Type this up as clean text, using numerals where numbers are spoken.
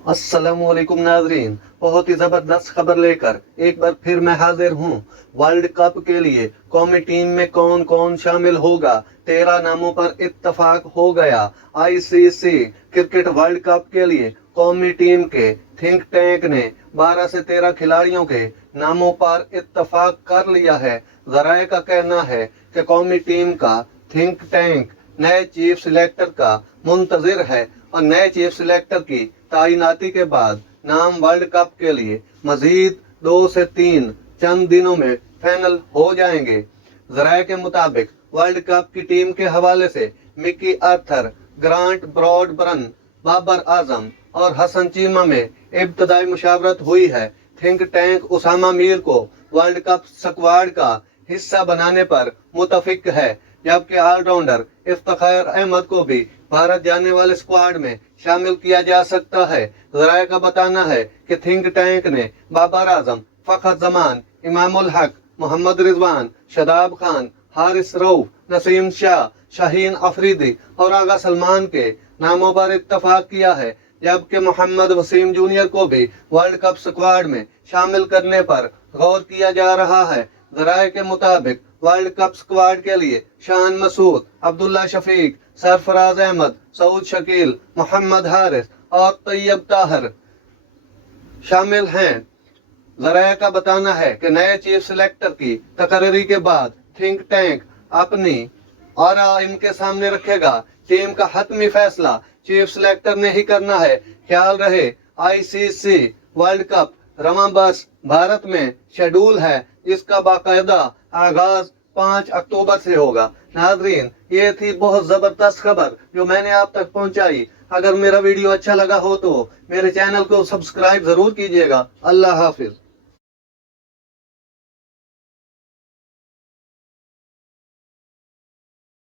अस्सलाम वालेकुम नाजरीन, बहुत ही जबरदस्त खबर लेकर एक बार फिर मैं हाजिर हूँ। वर्ल्ड कप के लिए कौमी टीम में कौन कौन शामिल होगा, 13 नामों पर इत्तफाक हो गया। आईसीसी क्रिकेट वर्ल्ड कप के लिए कौमी टीम के थिंक टैंक ने 12 से 13 खिलाड़ियों के नामों पर इत्तफाक कर लिया है। जराये का कहना है कि कौमी टीम का थिंक टैंक नए चीफ सिलेक्टर का मुंतजिर है और नए चीफ सिलेक्टर की तैनाती के बाद नाम वर्ल्ड कप के लिए मजीद 2 से 3 चंद दिनों में फाइनल हो जाएंगे। जराये के मुताबिक वर्ल्ड कप की टीम के हवाले से Mickey Arthur, grant ब्रॉडबर्न, Babar Azam और हसन चीमा में इब्तदाई मुशावरत हुई है। थिंक टैंक उसामा मीर को वर्ल्ड कप स्क्वाड का हिस्सा बनाने पर मुतफिक है, जबकि ऑलराउंडर इफ्तिखार अहमद को भी भारत जाने वाले स्क्वाड में शामिल किया जा सकता है। जराये का बताना है कि थिंक टैंक ने बाबर आजम, फखर जमान, इमामुल हक, मोहम्मद रिजवान, शदाब खान, हारिस रऊफ, नसीम शाह, शाहीन अफरीदी और आगा सलमान के नामों पर इत्तफाक किया है, जबकि मोहम्मद वसीम जूनियर को भी वर्ल्ड कप स्क्वाड में शामिल करने पर गौर किया जा रहा है। जराये के मुताबिक वर्ल्ड कप स्क्वाड के लिए शान मसूद, अब्दुल्ला शफीक, सरफराज अहमद, सऊद शकील, मोहम्मद हारिस और तैयब ताहर शामिल हैं। जराये का बताना है कि नए चीफ सिलेक्टर की तकरीरी के बाद थिंक टैंक अपनी आरा इनके सामने रखेगा। टीम का हतमी फैसला चीफ सिलेक्टर ने ही करना है। ख्याल रहे, आईसीसी वर्ल्ड कप रवां बरस भारत में शेड्यूल है, जिसका बाकायदा आगाज 5 अक्टूबर से होगा। नाजरीन, ये थी बहुत जबरदस्त खबर जो मैंने आप तक पहुंचाई। अगर मेरा वीडियो अच्छा लगा हो तो मेरे चैनल को सब्सक्राइब जरूर कीजिएगा। अल्लाह हाफिज।